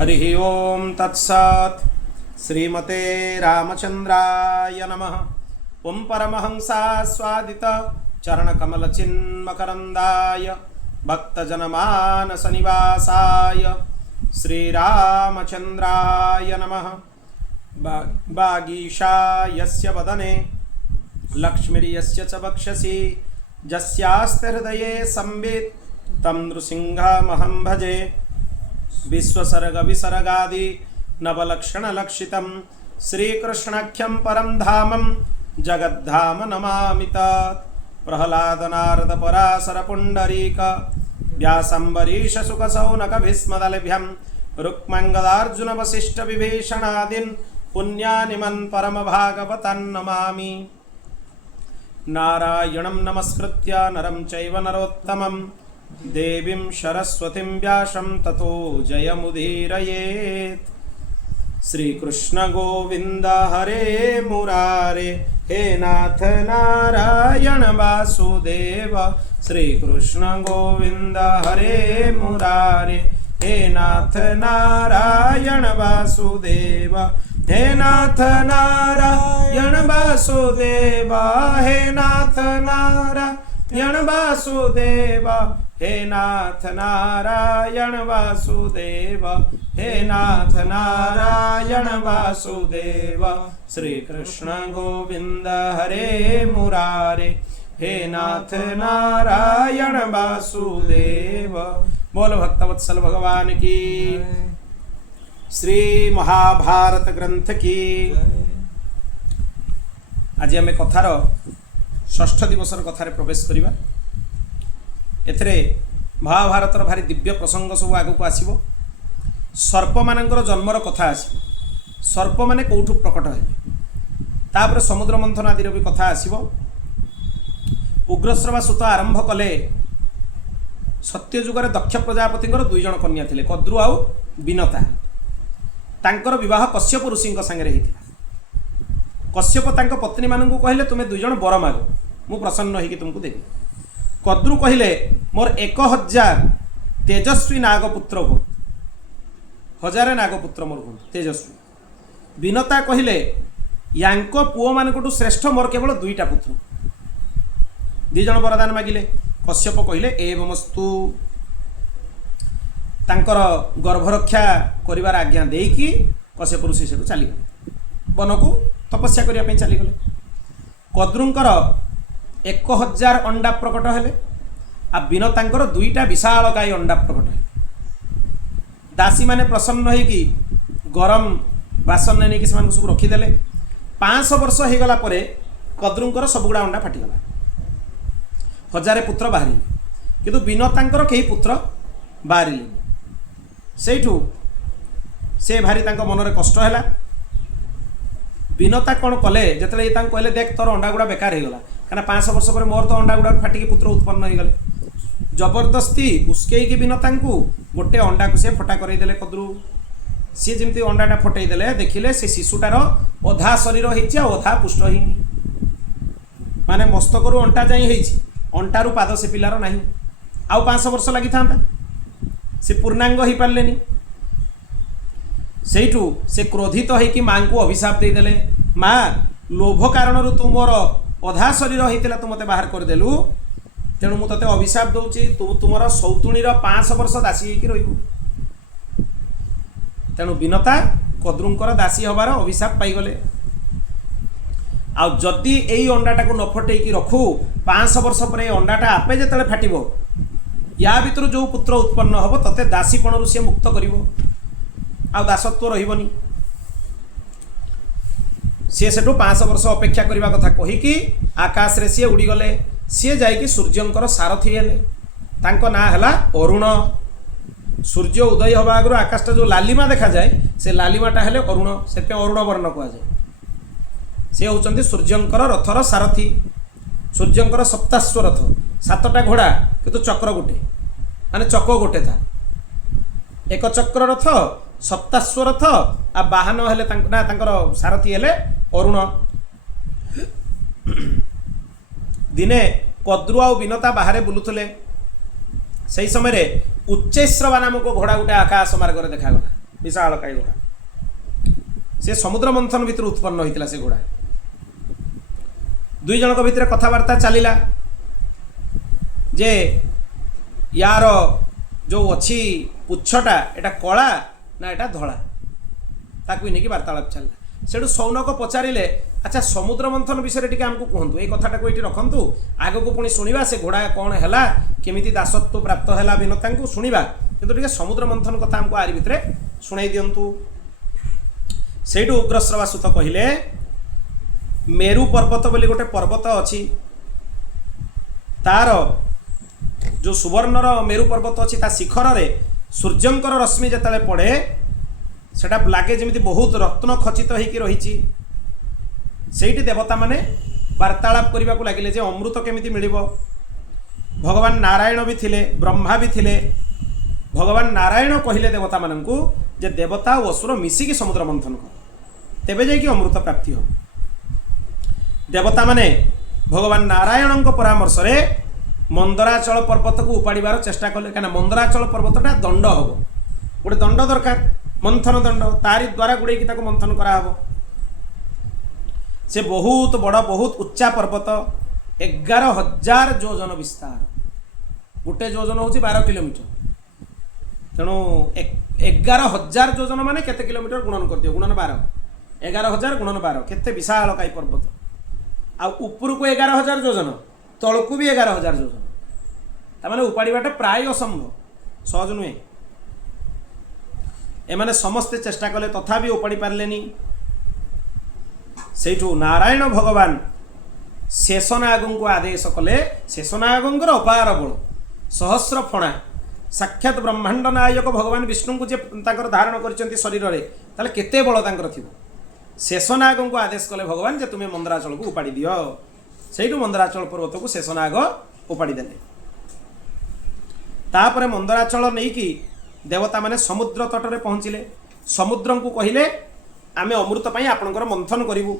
हरि ओम तत्सत्। श्रीमते रामचंद्राय नमः। ओम परमहंसास्वादित चरणकमलचिन्मकरन्दाय भक्तजनमानसनिवासाय श्रीरामचंद्राय नमः। वागीशायस्य वदने लक्ष्मीर्यस्य च वक्षसि यस्यास्ते हृदये संवित् तं नृसिंहमहं भजे। विश्वसर्ग विसर्गादि नवलक्षणलक्षितं श्रीकृष्णाख्यं परं धामं जगद्धाम नमामि तत्। प्रह्लादनारद पराशर पुण्डरीक व्यासंबरीश सुखसौनक भीष्मदलभ्यं रुक्मङ्गदार्जुन वसिष्ठ विभीषणादीन् पुण्यानिमन् परम भागवतान् नमामि। नारायणं नमस्कृत्य नरं चैव नरोत्तमं देवीं सरस्वतीं व्यासं ततो जयमुदीरयेत्। श्रीकृष्ण गोविंद हरे मुरारे हे नाथ नारायण वासुदेव। श्रीकृष्ण गोविंद हरे मुरारे हे नाथ नारायण वासुदेव। हे नाथ नारायण वासुदेव। हे नाथ नारायण वासुदेव। हे नाथ नारायण वासुदेव। हे नाथ नारायण वासुदेव। श्री कृष्ण गोविंद हरे मुरारे हे नाथ नारायण वासुदेव। बोल भक्तवत्सल भगवान की। श्री महाभारत ग्रंथ की आज आम कथार षष्ठ दिवसर कथार प्रवेश करिबा। एथरे महाभारतर भारी दिव्य प्रसंग सब आगक आसीबो। सर्प मानकर जन्मर कथा आसीबो। सर्प माने कोठु प्रकट हेले तापर समुद्र मंथन आदि भी कथा आसीबो। उग्रश्रवा सुत आरंभ कले सत्य जुगरे दक्ष प्रजापति दुई जन कन्या थिले कद्रु आउ विनता। तांकर विवाह कश्यप ऋषि संगे होता। कश्यप तांक पत्नी मानू कहले तुमे दुई जन वर माग मु प्रसन्न होगी तुमको देवी। कद्रु कहले मोर 1000 तेजस्वी नागपुत्र हो 1000 नागपुत्र मोर हो तेजस्वी। विनता कहले यांको पुओ मानकटू श्रेष्ठ मोर केवल 2टा पुत्र। दी जन वरदान मागिले। कश्यप कहले एवमस्तु। तांकर गर्भरक्षा करिवार आज्ञा देकी कश्यप ऋषि से चलीगले वन को तपस्या करने चलीगले। कद्रुंकर 1000 अंडा प्रकट हेले आ विनतांकर 2टा विशाल गाय अंडा प्रकट हेले। दासी माने प्रसन्न होगी गरम बासन नहीं सब रखीदे। 500 वर्ष हो गला परे कद्रुंकर सबुगुड़ा अंडा फाटीगला। 1000 पुत्र बाहर किंतु विनतांकर कई पुत्र बाहर सेठू से भारी तांको मनरे कष्ट हैला। विनता कौन कले जिते कहले देख तोर अंडा गुड़ा बेकार हो गला क्या 500 वर्ष पर मोर तो अंडा गुड़ा फाटिकी पुत्र उत्पन्न हो गले। जबरदस्ती उस्कई विनता गोटे अंडा को सी फटा करदे कद्रु। सी जमी अंडाटा फटईदे देखिले से शिशुटार अधा शरीर होधा पुष्ट हो माने मस्तकरू अंटा जाई अंटारू पाद से पिलार नहीं। आउ 500 वर्ष लगी था से पूर्णांग हो पारे। सेठू से क्रोधित होइकी माँ को अभिशाप देदेले माँ लोभ कारण तू मोर अधा शरीर होता तू मत बाहर करदेलु तेणु मु ते अभिशाप दूची तू तुमर सौतुणीर 500 वर्ष दासी हो रही। तेणु विनता कद्रुंकर दासी हबार अभिशाप पाईगले। आदि यही अंडाटा को न फटेकी रखू 500 वर्ष पर अंडाटा आपे जिते फाटो या भीतर जो पुत्र उत्पन्न हम तते दासीपणु सी मुक्त कर दासत्व रही। सी सेठू 500 वर्ष अपेक्षा करने कथा कहीकि आकाश रे सी उड़ीगले। सी जाइकी सूर्यंकर सारथी हेले। तांको ना हला अरुण। सूर्य उदय हवा आगु आकाशटा जो लालिमा देखा जाए से लालिमाटा हेले अरुण से अरुण वर्ण कहुए। सी होचंदी सूर्यंकर रथर सारथी। सूर्यंकर सप्ताश्व रथ 7टा घोड़ा किंतु चक्र गोटे माने चक गोटे था। एक चक्र रथ 7श्व रथ आ बाहन हेले सारथी हेले अरुण। दिने कद्रु आ विनता बाहर बुलुले। से समय उच्चैश्रवा नामक घोड़ा गोटे आकाश मार्ग देखागला। विशालकाय घोड़ा से समुद्र मंथन भितर उत्पन्न होता से घोड़ा दुई जनक भितर कथबार्ता चलला जे यार जो अच्छी पुछटा एटा कला ना एटा धला ताकू नहीं वार्तालाप चलला सेठू सौनक पचारे अच्छा समुद्र मंथन विषय टी आमको कहतु ये कथाटा को ये रखु आग को पुणी शुणा से घोड़ा कौन है केमी दासत्व प्राप्त है विनता को शुणा कि समुद्र मंथन कथा आमको आरि भितर शुणाई दिंतु से उग्रश्रवासुत कहले मेरु पर्वत बोली गोटे पर्वत अच्छी तार जो सुवर्णर मेरु पर्वत अच्छी ता शिखर रे सूर्यंकर रश्मि जिते पड़े सेटा लगे जमी बहुत रत्न खचित होकर रही सेठी देवता माने वार्तालाप करने को लगिले जे अमृत केमिति मिलिबो भगवान नारायण भी थिले ब्रह्मा भी थिले भगवान नारायण कहले देवता माननकु जे देवता और असुर मिसिकी समुद्र मंथन कर तेबे जाई कि अमृत प्राप्ति हो देवता माने भगवान नारायण परामर्श रे मंदराचल पर्वत को उपाड़ीबार चेष्टा कले कहीं मंदराचल पर्वतटा दंड हम गोटे दंड दरकार मंथन दंड तारी द्वारा गुड़े मंथन कराहब से बहुत बड़ बहुत उच्चा पर्वत 11,000 योजन विस्तार गोटे योजन हूँ 12 किलोमीटर तेणु 11,000 योजन मान केते किलोमीटर गुणन कर दियो गुणन 12 11,000 गुणन 12 केते विशालकाय पर्वत आ ऊपर को 11,000 योजन तलकू भी 11,000 योजन तार उपाड़ाटा प्राय असंभव सहज नुहे एमाने समस्ते चेष्टा कले तथापि उपाड़ी पारलेनी सेठू नारायण भगवान शेषनाग को आदेश कले शेषनागर अपार बल सहस्र फणा साक्षात ब्रह्मांड नायक भगवान विष्णु को जे धारण कर शरीर में ताले केते बल तांकर थिबो शेषनाग को आदेश कले भगवान जे तुम्हें मंदराचल को उपाड़ी दियो सेठू मंदराचल पर्वत को शेषनाग उपाड़ी देले तापरे मंदराचल नहीं कि देवता माने समुद्र तट में पहुँचिले समुद्र को कहिले आमे अमृत पाई आपणकर मंथन करिवु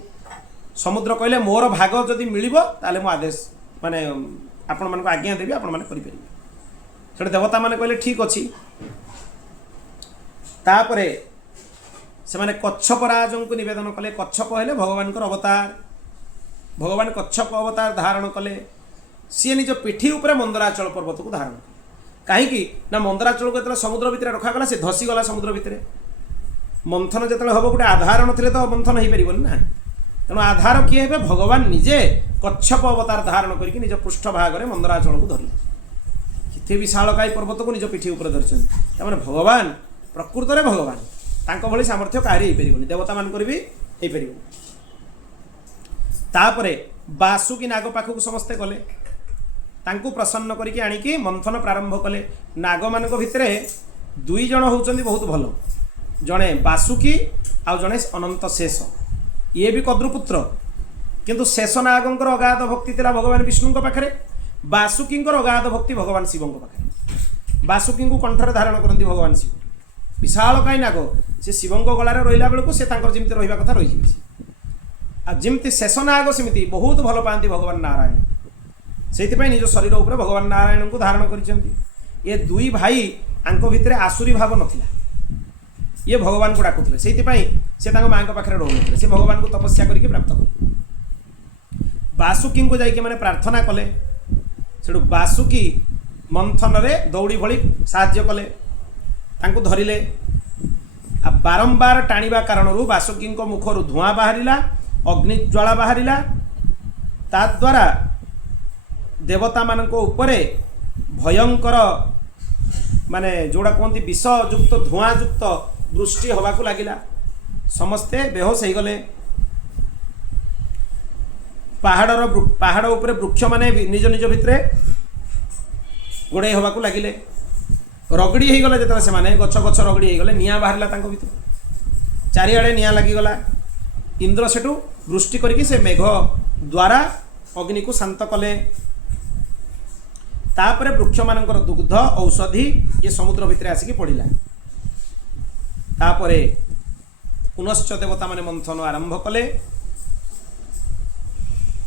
समुद्र कहले मोर भाग जदि मिलिबो ताले मो आदेश माने आपण मन को आज्ञा देबी आपण माने करि परिबे सेठ देवता माने कहले ठीक अछि तापरे से माने कच्छप राजों को निवेदन कले कच्छप हेले भगवान को अवतार भगवान कच्छप अवतार धारण कले सी निज पिठी उपरे मंदराचल पर्वत को धारण कहीं ना मंदराचल को समुद्र भितर रखागला से धसीगला समुद्र भितर मंथन जो हम गोटे आधार नी तो मंथन हो पार ना तेणु आधार किए हे भगवान निजे कच्छप अवतार धारण करके निज पृष्ठ भाग में मंदराचल को धरले किथे विशालकाय पर्वत को निज पिठी ऊपर धरछन तामाने भगवान प्रकृत में भगवान तांको भली सामर्थ्य कार्य हो पार देवता मानकर भी हो पार तापरे बासुकी नाग पाखक समस्ते गले तांको प्रसन्न करके आनिकी मंथन प्रारंभ कले नाग मान भितर दुई जन होउचंदी बहुत भल जड़े बासुकी आउ जड़े अनंत शेष ये भी कद्रुपुत्र किंतु शेषनागर अगाध भक्ति थिला भगवान विष्णु पाखे बासुकी अगाध भक्ति भगवान शिव पाखे बासुकी को कंठरे धारण करती भगवान शिव विशालकाय नाग से शिव गलार रहा बेलू से जमी रहा कथा रही जमी शेषनाग सेमती बहुत भल पाती भगवान नारायण से निज शरीर उपर भगवान नारायण को धारण कर दुई भाई आंक भितर आसुरी भाव नथिला ये भगवान को डाकुले से माँ पाखे रोते से भगवान को तपस्या करके प्राप्त कले बासुकी को जाइए मैंने प्रार्थना कले से बासुकी मंथन रे दौड़ी भली साहाय्य कले तांको धरिले आ बारंबार टाणिबा कारणरू बासुकी मुखर धूआं बाहरिला अग्निज्वाला बाहरिला ता द्वारा देवता मानक उपरे भयंकर माने जोड़ा कहती विषयुक्त धूआं युक्त वृष्टि हवा को लगिला समस्ते बेहोश हो गले पहाड़ उपरे वृक्ष माने निज निज भितरे गोड़े हवा को लगिले रगड़ी हो गले जिते से गछ गछ रगड़ी हो गले निआं बाहरला तांको भितर चारिआडे निआं लगिगला इंद्र सेठू वृष्टि करके से मेघ द्वारा अग्नि को शांत कले तापरे वृक्ष मानकर दुग्ध औषधि ये समुद्र भितर आसिक पड़ा तापरे पुनश्च देवता माने मंथन आरंभ कले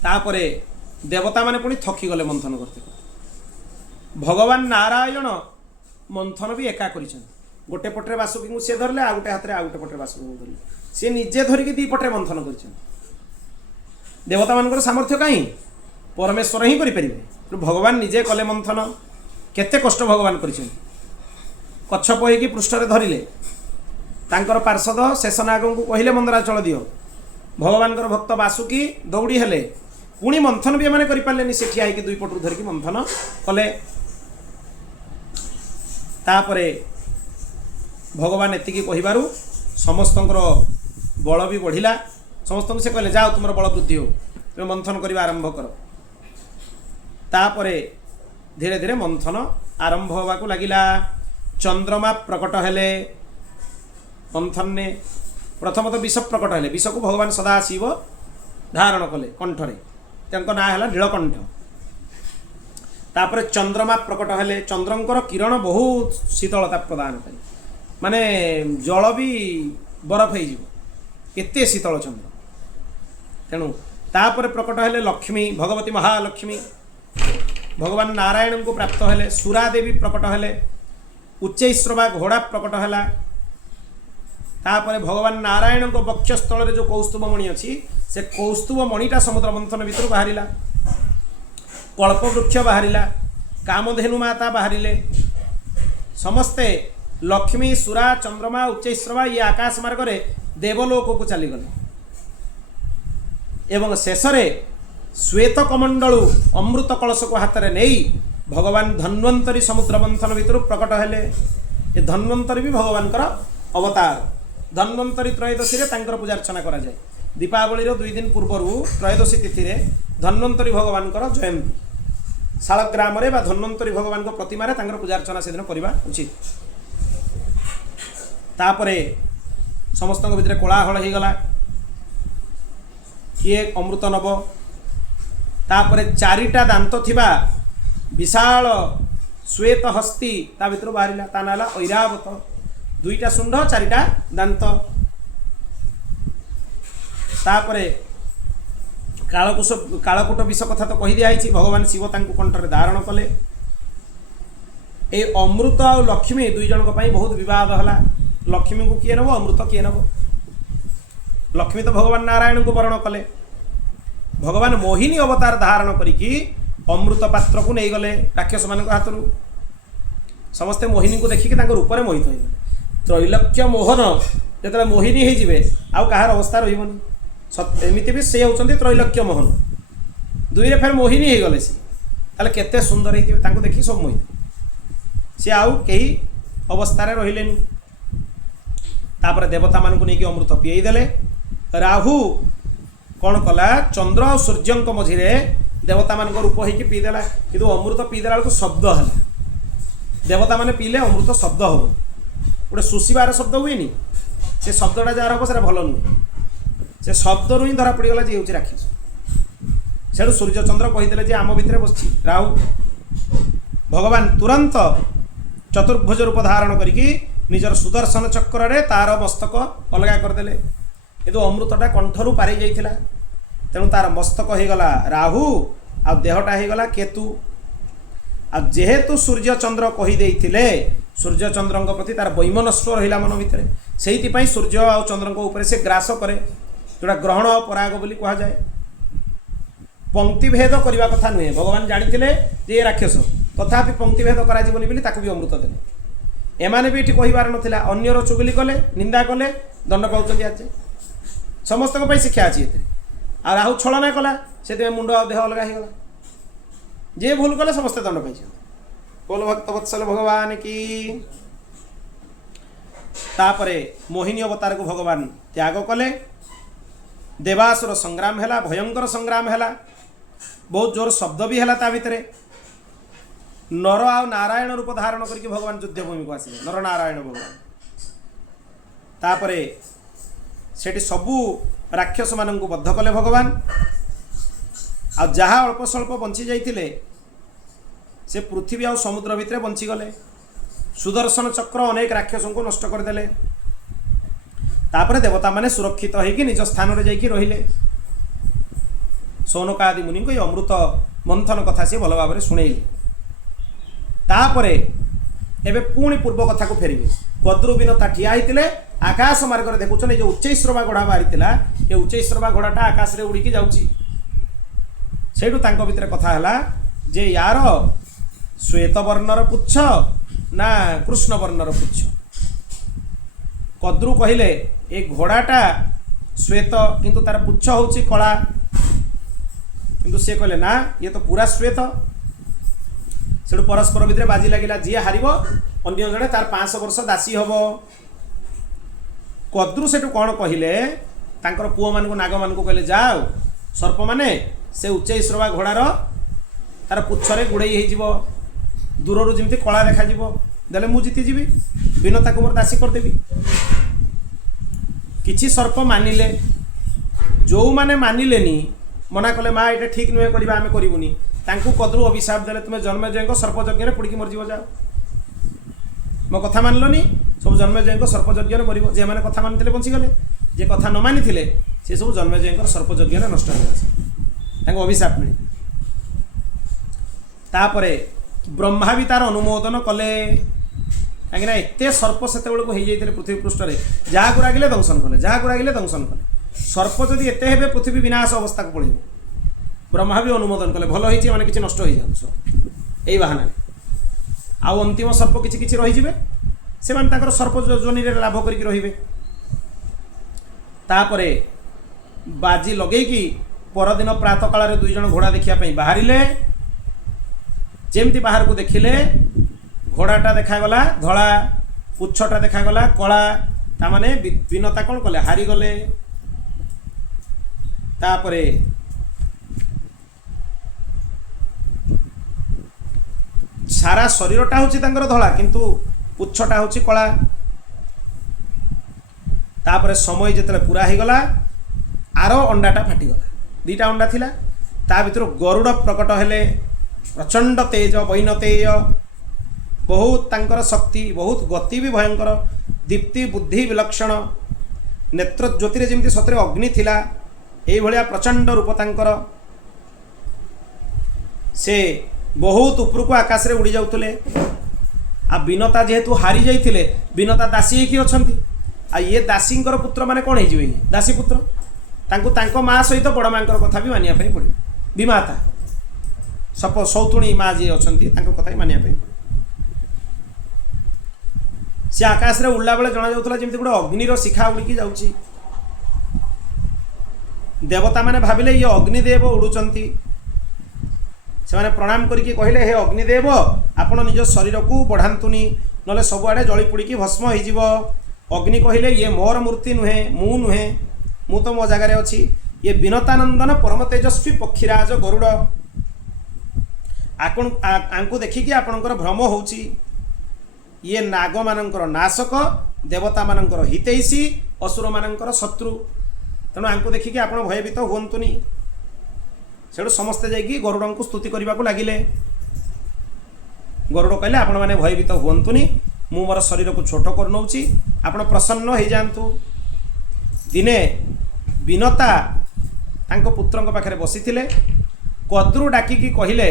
तापरे देवता माने पुणी थकी गले मंथन करते भगवान नारायण मंथन भी एका करिछन गोटे पटे बासुकी को सी धरले आ गोटे हाथ में आ गोटे पटे बासुकी को धरले सी निजे धरिकी दी पटे मंथन कर देवता मान सामर्थ्य कहीं परमेश्वर ही करें भगवान निजे कले मंथन केते कष्ट भगवान कर कच्छप होगी पृष्ठ धरिले तांकर पार्षद शेषनाग को कहले मंदराचल दियो भगवान भक्त बासुकी दौड़ी हेले पुणी मंथन भी एम करें से ठिया दुई पटू धरिकी मंथन कले तापरे भगवान एतिकी कहिबारु समस्तंकर बल भी बढ़िला समस्त से कहले जाओ तुम बल वृद्धि हो तुम मंथन करवा आरंभ कर तापरे धीरे धीरे मंथन आरंभ होगा लगिला चंद्रमा प्रकट हेले मंथन ने प्रथम तो विष प्रकट हेले विष को भगवान सदाशिव धारण कले कंठरे तांको ना है नीलकंठ तापरे चंद्रमा प्रकट हेले चंद्रंकर किरण बहुत शीतलता प्रदान करे माने जल भी बरफ होते शीतल चंद्र तेणु तापर प्रकट हेले लक्ष्मी भगवती महालक्ष्मी भगवान नारायण को प्राप्त हेले सुरादेवी प्रकट हेले उच्चैश्रवा घोड़ा प्रकट है तापर भगवान नारायण को वक्षस्थल जो कौस्तुभ मणि अच्छी से कौस्तुभ मणिटा समुद्र मंथन भितर बाहर कल्पवृक्ष बाहर कामधेनु माता बाहर समस्ते लक्ष्मी सुरा चंद्रमा उच्चैश्रवा ये आकाश मार्ग देवलोक को चलीगले एवं शेष श्वेत कमंडलू अमृत कलश को हाथ में नहीं भगवान धन्वंतरी समुद्र मंथन भितर प्रकट हेले ये धन्वंतरी भी भगवान अवतार धन्वंतरी त्रयोदशी पूजा अर्चना करा जाए दीपावली 2 दिन पूर्वर त्रयोदशी तिथि रे धन्वंतरी भगवान जयंती शालग्राम धन्वंतरी भगवान प्रतिमा पूजा अर्चना से दिन करवा उचित तापरे समस्त भितर कोलाहल हो गला किए अमृत नब तापरे 4टा दांत थिबा विशाल श्वेत हस्ती ता भीतर बाहर ता ना ऐरावत 2टा शुंड 4टा दांत तापरे कालकूट विष कथा तो कही दिखाई भगवान शिव तांको कंठरे धारण कले ए अमृत और लक्ष्मी 2 जन बहुत विवाद है लक्ष्मी को किए नब अमृत किए नब लक्ष्मी तो भगवान नारायण को वर्ण कले भगवान मोहिनी अवतार धारण करिकी अमृत पात्र को नहीं गले राक्षस मान हाथ समस्ते मोहिनी को देखिक रूप में मोहित हो त्रैलोक्य मोहन जो मोहिनी होइजिबे आउ कहार अवस्था रही एमती भी से होती त्रैलोक्य मोहन 2 रे फिर मोहिनी हो गले सी ताले केते सुंदर होती देखी सब मोहित सी आउ कहीं अवस्था रहिले तापर देवता मान को लेकिन अमृत पीई देले राहु कौन कला चंद्र और सूर्य मझिरे देवता मान रूप हो पीदेला कि अमृत पीदेला बेलू शब्द है देवता मैंने पीले अमृत शब्द हम गोटे सुशीबार शब्द हुए से शब्दटा जार हम से भल नुहे से शब्द रू ही धरा पड़गला जी हूँ राक्षस से सूर्य चंद्र कहीदे जे आम भितर बस राहु भगवान तुरंत चतुर्भुज रूप धारण करके निजर सुदर्शन चक्र रे तार मस्तक अलगा करदे ये अमृतटा कंठरू पारि जाइथिला तेणु तार मस्तक हो गला राहु आ देहटा हो गला केतु आ जेहेतु सूर्य चंद्र कहीदे सूर्य चंद्र प्रति तार वैमनस्व रहा मन भितर से सूर्य आ चंद्र ऊपर से ग्रास करे जोटा ग्रहण पराग बोली कह जाए पंक्ति भेद करने कथा नुहे भगवान जानी जे राक्षस तथापि पंक्ति भेद कराଯିबनी बोली ताकू भी अमृत देले एमाने भी ये कहिबार नथिला अन्यर चुगली कले निंदा कले दंड पाउछन्ती आज समस्त शिक्षा अच्छी आ राहु छलना कला से मुंड देह अलग हो गला जे भूल कले समस्ते दंड पाई बोल भक्त वत्सल भगवान की तापरे मोहिनी अवतार को भगवान त्याग कले देवासुर संग्राम है भयंकर संग्राम है बहुत जोर शब्द भी है भितर नर आ नारायण रूप धारण करके भगवान युद्धभूमि को आसिले नर नारायण भगवान तापरे सेठी सबू राक्षस मान बद्ध कले भगवान आ जहाँ अल्प स्वल्प बंची जाइथिले से पृथ्वी आ समुद्र भितर बंचीगले सुदर्शन चक्र अनेक राक्षसों को नष्ट करदेले तापरे देवता माने सुरक्षित होइकी निज स्थान रे जाइकी रहिले सौनक आदि मुनि को अमृत मंथन कथा से भल भाव में शुणेले तापरे एबे पुणी पूर्व कथा को फेरबे कद्रु बिनता ठिया होते आकाश मार्ग देखुन जो उच्चैश्रवा घोड़ा बाहरी ये उच्चैश्रवा घोड़ाटा आकाश में उड़िकी जाऊँगी से भितर कथा है जे यार श्वेत वर्णर पुच्छ ना कृष्ण वर्णर पुच्छ कद्रु कहले ए घोड़ाटा श्वेत किंतु तार पुच्छ होची कला किंतु से कहले ना ये तो पूरा श्वेत से परस्पर भितर बाजी लगिला जी हारिब अन्य जड़े तार 500 वर्ष दासी हम कद्रु से कौन कहले तांकर पुओ मान नाग मान कहले जाओ सर्प माने से उच्चैश्रवा घोड़ार तार पुच्छरे गुड़े हो दूर जमी कला देखा देले मु जीतीजी बिनता को मोर दासी करदेवी किछि सर्प मानिले जो माने मानिलेनी मना कले माँ ये ठीक नुहे करवा आम करूनी तांकु कद्रु अभिशाप देले तुम जन्मेजय सर्प यज्ञ में पुड़की मरज जाओ मो कथा मानलनी सब जन्मेजय सर्प यज्ञ में मर जे मैंने कथा मानी बंचीगले जे कथा न मानी सी सब जन्मेजय सर्प यज्ञ में नष्ट हो अभिशाप मिले तापरे ब्रह्मा भी तार अनुमोदन कले कहीं एत सर्प से पृथ्वी पृष्ठ जहाँ को रागिले दंशन कले जहाँ को रागिले दंशन कले सर्प जदि एत हे पृथ्वी विनाश अवस्था को पड़े ब्रह्मा भी अनुमोदन कले भल होती माने किसी नष्ट हो जाऊ यही बाहाना आउ अंतिम सर्प किसी किसी रही से सर्प जोनि लाभ करके रहिबे तापरे बाजी लगेगी परदिन प्रातः काल दुई जन घोड़ा देखिया बाहरिले जेमती बाहर को देखिले घोड़ाटा देखागला धला पुच्छटा देखागला कला तामाने विनता कौन कले हारीगले तापरे सारा शरीरटा होची तांकर धला किंतु पुच्छटा होची कला तापरे समय जेतले पूरा हो गला आरो अंडाटा फाटीगला दीटा अंडा थिला ता भितर गरुड़ प्रकट हेले प्रचंड तेज वैनतेय बहुत तांकर शक्ति बहुत गति भी भयंकर दीप्ति बुद्धि विलक्षण नेत्र ज्योति जमी सतरे अग्नि थिला एई भलिया प्रचंड रूप तांकर से बहुत ऊपर को आकाश रे उड़ी जाउतले आ बिनता जेहेतु हारी जाइथिले बिनता दासी की अछंती आ ये दासींकर पुत्र माने कोन हे दासी पुत्र तांको तांको माँ सहित बड़ मांकर कथा भी मानिया पई पड़े विमाता सप सौतुणी माँ जी अछंती तांको कथा भी मानिया पई से आकाश रे उड़ला बेले जना जाउतला जेमति गोटे अग्निर शिखा उड़िकी जाउची देवता माने भाबिले ये अग्निदेव उड़ुचंती से माने प्रणाम करके कहले हे अग्निदेव आपण निज शरीर को बढ़ातुनी नले सबुआड़े जली पुड़िकी भस्म हो जीव अग्नि कहले ये मोर मूर्ति नुहे मु तो मो जगार अच्छी ये विनतानंदन परम तेजस्वी पक्षीराज गरुड़ आंकु देखिकी आपणकर भ्रम होउची ये नाग मानकर नाशक देवता मानकर हितैषी असुर मानकर शत्रु तेणु आंकु देखिकी आपण भयभीत हुअंतुनी सेठू समस्ते जाइकी गरुड़ को स्तुति करने को लगिले गरुड़ कहले आपण मैंने भयभीत हुअंतुनी मु मोर शरीर को छोट कर नौची आपण प्रसन्न हो जातु दिने विनता तांको पुत्रंक पाखरे बसिथिले कद्रु डाकिकी कहले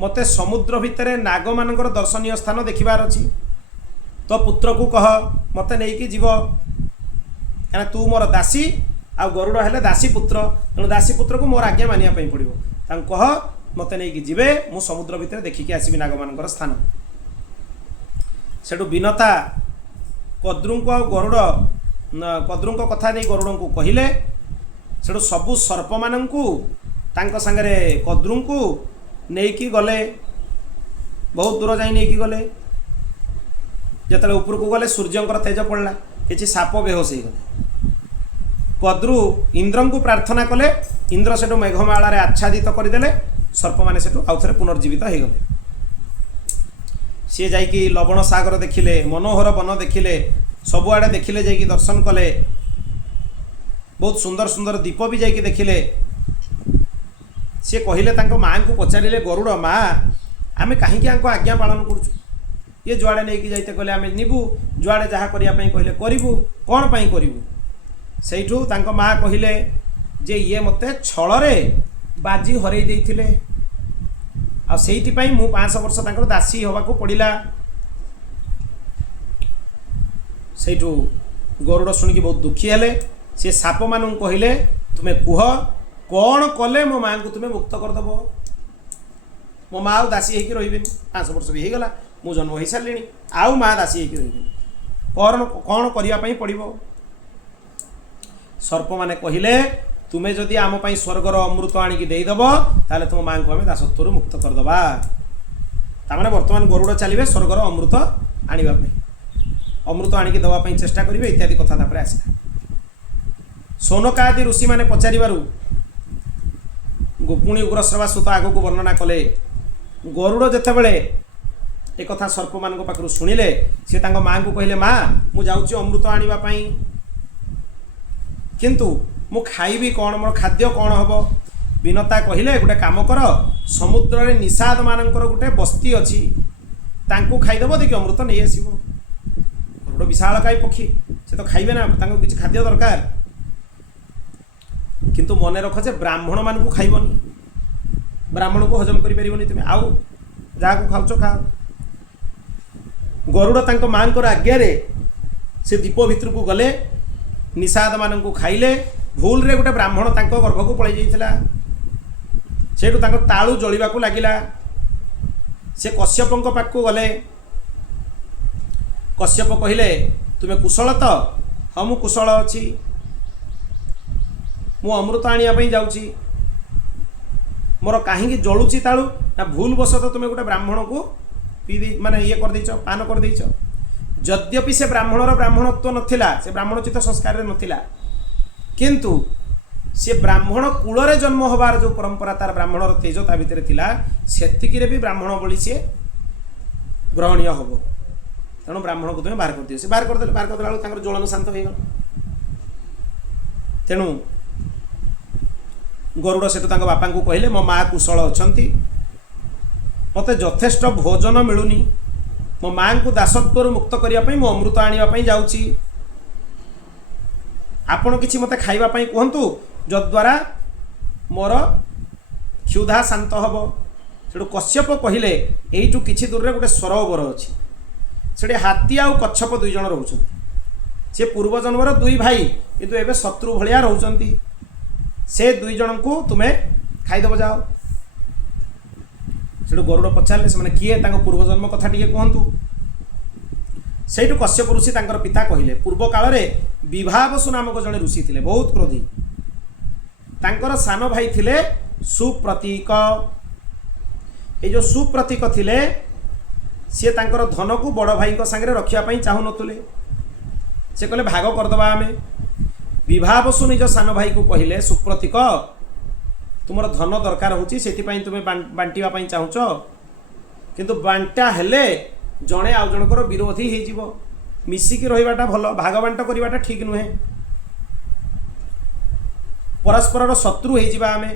मते समुद्र भितर नाग मानकर दर्शनीय स्थान देखिबार अछि तो पुत्र को कह मते नेकी जीव कहना तू मोर दासी आ गरुड़ हेले दासी पुत्र तेणु दासी पुत्र को मोर आज्ञा मानिया पई पड़िबो तांको कह मते नेकी जीवे मु समुद्र भितर देखिकी आसीबी नाग मानकर स्थान सेठू विनता कद्रुंक गरुड़ कद्रुंक कथा नहीं गरुड़ को कहले सेठू सबु सर्प मानंकु तांको संगरे कद्रुंकु नेकी गले बहुत दूर जाई नेकी गले जेतले ऊपर को गले सूर्यंकर तेज पड़ला किछि साप बेहोश हो गले कद्रु इंद्र को प्रार्थना कले इंद्र सेठू मेघमाला रे आच्छादित करदेले सर्प माने सेठू आउ थरे पुनर्जीवित हो गले सी जाइकी लवण सागर देखिले मनोहर वन देखिले सबुआड़े देखिले जाइकी दर्शन कले बहुत सुंदर सुंदर दीप भी जाइकी देखिले सी कहले तांको माँ को पचारे गरुड़ माँ आमे कहीं आज्ञा पालन करुचु ये जुआड़े नहीं जाइते कहले आमे निबु जुआड़े जहाँ करने कहले करूँ कौन पाई करूँ सेठू तांको माँ कहले जे ये मते छलरे बाजी हरई देइथिले आ सेइति पई मु 500 वर्ष तांकर दासी होबा को पड़िला ସେଇଠୁ ଗରୁଡ଼ ଶୁଣିକି ବହୁତ ଦୁଃଖୀ ହେଲେ। ସେ ସାପମାନଙ୍କୁ କହିଲେ ତୁମେ କୁହ କ'ଣ କଲେ ମୋ ମାଆଙ୍କୁ ତୁମେ ମୁକ୍ତ କରିଦେବ? ମୋ ମା ଆଉ ଦାସୀ ହେଇକି ରହିବେନି, 500 ବର୍ଷ ବି ହେଇଗଲା, ମୁଁ ଜନ୍ମ ହେଇସାରିଲିଣି, ଆଉ ମା ଦାସୀ ହେଇକି ରହିବେନି, କ'ଣ କରିବା ପାଇଁ ପଡ଼ିବ? ସର୍ପମାନେ କହିଲେ ତୁମେ ଯଦି ଆମ ପାଇଁ ସ୍ୱର୍ଗର ଅମୃତ ଆଣିକି ଦେଇଦେବ ତାହେଲେ ତୁମ ମାଆଙ୍କୁ ଆମେ ଦାସତ୍ୱରୁ ମୁକ୍ତ କରିଦେବା। ତାମାନେ ବର୍ତ୍ତମାନ ଗରୁଡ଼ ଚାଲିବେ ସ୍ୱର୍ଗର ଅମୃତ ଆଣିବା ପାଇଁ, ଅମୃତ ଆଣିକି ଦେବା ପାଇଁ ଚେଷ୍ଟା କରିବେ ଇତ୍ୟାଦି କଥା ତାପରେ ଆସିଲା। ସୌନକାଦି ଋଷିମାନେ ପଚାରିବାରୁ ପୁଣି ଉଗ୍ରଶ୍ରବା ସୁତ ଆଗକୁ ବର୍ଣ୍ଣନା କଲେ। ଗରୁଡ଼ ଯେତେବେଳେ ଏକଥା ସର୍ପମାନଙ୍କ ପାଖରୁ ଶୁଣିଲେ ସେ ତାଙ୍କ ମାଆଙ୍କୁ କହିଲେ, ମା ମୁଁ ଯାଉଛି ଅମୃତ ଆଣିବା ପାଇଁ, କିନ୍ତୁ ମୁଁ ଖାଇବି କ'ଣ, ମୋର ଖାଦ୍ୟ କ'ଣ ହେବ? ବିନତା କହିଲେ ଗୋଟେ କାମ କର, ସମୁଦ୍ରରେ ନିଷାଦ ମାନଙ୍କର ଗୋଟେ ବସ୍ତି ଅଛି, ତାଙ୍କୁ ଖାଇଦେବ, ଦେଖି ଅମୃତ ନେଇ ଆସିବ। ଗରୁଡ଼ ବିଶାଳକାୟ ପକ୍ଷୀ, ସେ ତ ଖାଇବେ ନା, ତାଙ୍କୁ କିଛି ଖାଦ୍ୟ ଦରକାର। କିନ୍ତୁ ମନେ ରଖ ଯେ ବ୍ରାହ୍ମଣ ମାନଙ୍କୁ ଖାଇବନି, ବ୍ରାହ୍ମଣକୁ ହଜମ କରିପାରିବନି ତୁମେ, ଆଉ ଯାହାକୁ ଖାଉଛ ଖାଅ। ଗରୁଡ଼ ତାଙ୍କ ମାଆଙ୍କର ଆଜ୍ଞାରେ ସେ ଦୀପ ଭିତରକୁ ଗଲେ, ନିଷାଦ ମାନଙ୍କୁ ଖାଇଲେ। ଭୁଲରେ ଗୋଟେ ବ୍ରାହ୍ମଣ ତାଙ୍କ ଗର୍ଭକୁ ପଳେଇ ଯାଇଥିଲା, ସେଇଠୁ ତାଙ୍କ ତାଳୁ ଜଳିବାକୁ ଲାଗିଲା। ସେ କଶ୍ୟପଙ୍କ ପାଖକୁ ଗଲେ। କଶ୍ୟପ କହିଲେ ତୁମେ କୁଶଳ ତ? ହଁ ମୁଁ କୁଶଳ ଅଛି, ମୁଁ ଅମୃତ ଆଣିବା ପାଇଁ ଯାଉଛି। ମୋର କାହିଁକି ଜଳୁଛି ତାଳୁ? ନା ଭୁଲ ବଶତଃ ତୁମେ ଗୋଟେ ବ୍ରାହ୍ମଣକୁ ମାନେ ଇଏ କରିଦେଇଛ, ପାନ କରିଦେଇଛ। ଯଦ୍ୟପି ସେ ବ୍ରାହ୍ମଣର ବ୍ରାହ୍ମଣତ୍ୱ ନଥିଲା, ସେ ବ୍ରାହ୍ମଣୋଚିତ ସଂସ୍କାରରେ ନଥିଲା, କିନ୍ତୁ ସେ ବ୍ରାହ୍ମଣ କୂଳରେ ଜନ୍ମ ହେବାର ଯେଉଁ ପରମ୍ପରା, ତାର ବ୍ରାହ୍ମଣର ତେଜ ତା ଭିତରେ ଥିଲା, ସେତିକିରେ ବି ବ୍ରାହ୍ମଣ ଭଳି ସିଏ ଗ୍ରହଣୀୟ ହେବ। ତେଣୁ ବ୍ରାହ୍ମଣକୁ ତୁମେ ବାହାର କରିଦିଅ। ସେ ବାହାର କରିଦେଲେ, ବାହାର କରିଦେଲା ବେଳକୁ ତାଙ୍କର ଜ୍ୱଳନ ଶାନ୍ତ ହେଇଗଲା। ତେଣୁ ଗରୁଡ଼ ସେଠୁ ତାଙ୍କ ବାପାଙ୍କୁ କହିଲେ, ମୋ ମା କୁଶଳ ଅଛନ୍ତି, ମୋତେ ଯଥେଷ୍ଟ ଭୋଜନ ମିଳୁନି, ମୋ ମାଆଙ୍କୁ ଦାସତ୍ୱରୁ ମୁକ୍ତ କରିବା ପାଇଁ ମୁଁ ଅମୃତ ଆଣିବା ପାଇଁ ଯାଉଛି, ଆପଣ କିଛି ମୋତେ ଖାଇବା ପାଇଁ କୁହନ୍ତୁ ଯଦ୍ୱାରା ମୋର କ୍ଷୁଧା ଶାନ୍ତ ହେବ। ସେଠୁ କଶ୍ୟପ କହିଲେ ଏଇଠୁ କିଛି ଦୂରରେ ଗୋଟେ ସରୋବର ଅଛି, ସେଠି ହାତୀ ଆଉ କଚ୍ଛପ 2 ଜଣ ରହୁଛନ୍ତି। ସେ ପୂର୍ବଜନ୍ମର 2 ଭାଇ, କିନ୍ତୁ ଏବେ ଶତ୍ରୁ ଭଳିଆ ରହୁଛନ୍ତି। ସେ 2 ଜଣଙ୍କୁ ତୁମେ ଖାଇଦେବ, ଯାଅ। ସେଠୁ ଗରୁଡ଼ ପଚାରିଲେ ସେମାନେ କିଏ, ତାଙ୍କ ପୂର୍ବଜନ୍ମ କଥା ଟିକେ କୁହନ୍ତୁ। ସେଇଠୁ କଶ୍ୟପ ଋଷି ତାଙ୍କର ପିତା କହିଲେ, ପୂର୍ବ କାଳରେ ବିଭାବସୁ ନାମକ ଜଣେ ଋଷି ଥିଲେ, ବହୁତ କ୍ରୋଧୀ। ତାଙ୍କର ସାନ ଭାଇ ଥିଲେ ସୁପ୍ରତୀକ। ଏଇ ଯେଉଁ ସୁପ୍ରତୀକ ଥିଲେ, ସିଏ ତାଙ୍କର ଧନକୁ ବଡ଼ ଭାଇଙ୍କ ସାଙ୍ଗରେ ରଖିବା ପାଇଁ ଚାହୁଁନଥିଲେ। ସେ କହିଲେ ଭାଗ କରିଦେବା ଆମେ। ବିଭାବସୁ ନିଜ ସାନ ଭାଇକୁ କହିଲେ, ସୁପ୍ରତୀକ ତୁମର ଧନ ଦରକାର ହେଉଛି, ସେଥିପାଇଁ ତୁମେ ବାଣ୍ଟିବା ପାଇଁ ଚାହୁଁଛ, କିନ୍ତୁ ବାଣ୍ଟା ହେଲେ ଜଣେ ଆଉ ଜଣଙ୍କର ବିରୋଧୀ ହେଇଯିବ। ମିଶିକି ରହିବାଟା ଭଲ, ଭାଗ ବାଣ୍ଟ କରିବାଟା ଠିକ୍ ନୁହେଁ। ପରସ୍ପରର ଶତ୍ରୁ ହେଇଯିବା ଆମେ।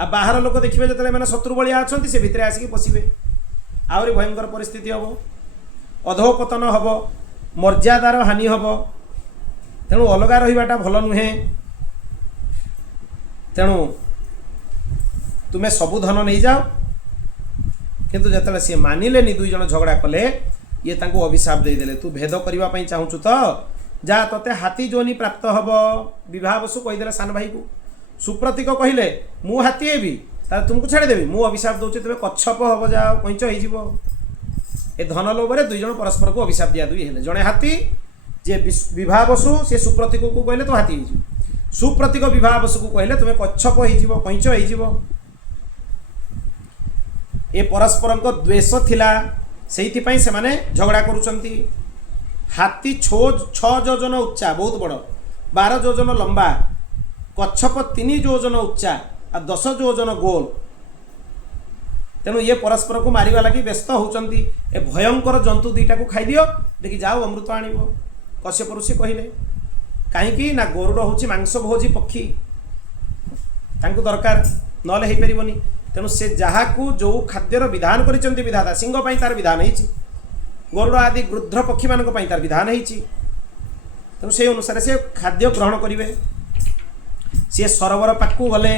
ଆଉ ବାହାର ଲୋକ ଦେଖିବେ ଯେତେବେଳେ ମାନେ ଶତ୍ରୁ ଭଳିଆ ଅଛନ୍ତି, ସେ ଭିତରେ ଆସିକି ପଶିବେ, ଆହୁରି ଭୟଙ୍କର ପରିସ୍ଥିତି ହେବ, ଅଧୋପତନ ହେବ, ମର୍ଯ୍ୟାଦାର ହାନି ହେବ। ତେଣୁ ଅଲଗା ରହିବାଟା ଭଲ ନୁହେଁ। ତେଣୁ ତୁମେ ସବୁ ଧନ ନେଇଯାଅ। କିନ୍ତୁ ଯେତେବେଳେ ସିଏ ମାନିଲେନି, 2 ଜଣ ଝଗଡ଼ା କଲେ, ଇଏ ତାଙ୍କୁ ଅଭିଶାପ ଦେଇଦେଲେ, ତୁ ଭେଦ କରିବା ପାଇଁ ଚାହୁଁଛୁ ତ ଯା, ତତେ ହାତୀ ଯୋନି ପ୍ରାପ୍ତ ହେବ। ବିଭାବସୁ କହିଦେଲେ ସାନ ଭାଇକୁ। ସୁପ୍ରତୀକ କହିଲେ ମୁଁ ହାତୀ ହେବି, ତାହେଲେ ତୁମକୁ ଛାଡ଼ିଦେବି, ମୁଁ ଅଭିଶାପ ଦେଉଛି, ତେବେ କଚ୍ଛପ ହେବ, ଯାଅ, କଇଁଚ ହେଇଯିବ। ଏ ଧନ ଲୋଭରେ 2 ଜଣ ପରସ୍ପରକୁ ଅଭିଶାପ ଦିଆଦୁଇ ହେଲେ। ଜଣେ ହାତୀ, ଯେ ବିଭାବସୁ, ସେ ସୁପ୍ରତୀକକୁ କହିଲେ ତୁ ହାତୀ ହେଇଯିବ। ସୁପ୍ରତୀକ ବିଭାବସୁକୁ କହିଲେ ତୁମେ କଚ୍ଛପ ହେଇଯିବ, କଇଁଚ ହେଇଯିବ। ଏ ପରସ୍ପରଙ୍କ ଦ୍ୱେଷ ଥିଲା, ସେଇଥିପାଇଁ ସେମାନେ ଝଗଡ଼ା କରୁଛନ୍ତି। ହାତୀ 6 ଯୋଜନ ଉଚ୍ଚା, ବହୁତ ବଡ଼, 12 ଯୋଜନ ଲମ୍ବା, କଚ୍ଛପ 3 ଯୋଜନ ଉଚ୍ଚା ଆଉ 10 ଯୋଜନ ଗୋଲ। ତେଣୁ ଇଏ ପରସ୍ପରକୁ ମାରିବା ଲାଗି ବ୍ୟସ୍ତ ହେଉଛନ୍ତି। ଏ ଭୟଙ୍କର ଜନ୍ତୁ 2ଟାକୁ ଖାଇଦିଅ, ଦେଖି ଯାଉ ଅମୃତ ଆଣିବ। କଶ୍ୟପ ଋଷି କହିଲେ, କାହିଁକି ନା ଗରୁଡ଼ ହେଉଛି ମାଂସଭୋଜୀ ପକ୍ଷୀ, ତାଙ୍କୁ ଦରକାର, ନହେଲେ ହେଇପାରିବନି। ତେଣୁ ସେ ଯାହାକୁ ଯେଉଁ ଖାଦ୍ୟର ବିଧାନ କରିଛନ୍ତି ବିଧାତା, ସିଂହ ପାଇଁ ତାର ବିଧାନ ହେଇଛି, ଗରୁଡ଼ ଆଦି ଗୃଧ୍ର ପକ୍ଷୀମାନଙ୍କ ପାଇଁ ତାର ବିଧାନ ହେଇଛି। ତେଣୁ ସେହି ଅନୁସାରେ ସେ ଖାଦ୍ୟ ଗ୍ରହଣ କରିବେ। ସିଏ ସରୋବର ପାଖକୁ ଗଲେ,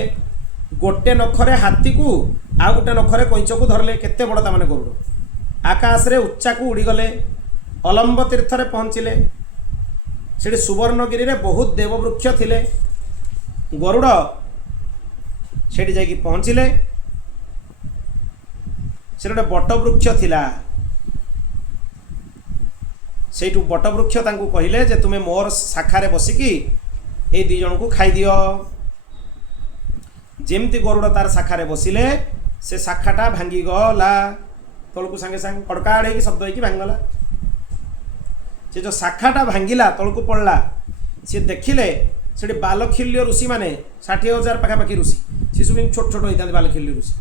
ଗୋଟେ ନଖରେ ହାତୀକୁ ଆଉ ଗୋଟେ ନଖରେ କଇଁଚକୁ ଧରିଲେ। କେତେ ବଡ଼ ତାମାନେ ଗରୁଡ଼, ଆକାଶରେ ଉଚ୍ଚାକୁ ଉଡ଼ିଗଲେ। अलम्ब तीर्थ रे पहुँचिले से सुवर्णगिरी रे बहुत देववृक्ष थिले गरुड़ से जाकि पहुँचिले से गोटे बटवृक्ष थिला से बटवृक्ष तांकु कहिले जे तुमे मोर शाखारे बसिकी ए दी जन को खाई दियो जेमती गरुड़ तार शाखारे बसिले से शाखाटा भांगी गला तलकू सांगे सांगे कड़काड़ हो शब्द हो भांगला से जो शाखाटा भांगिला तलकू पड़ला सी देखिले से बालखिल्य ऋषि माने 60,000 पाखापाखि ऋषि सी सब छोट छोट होता बालखिल्य ऋषि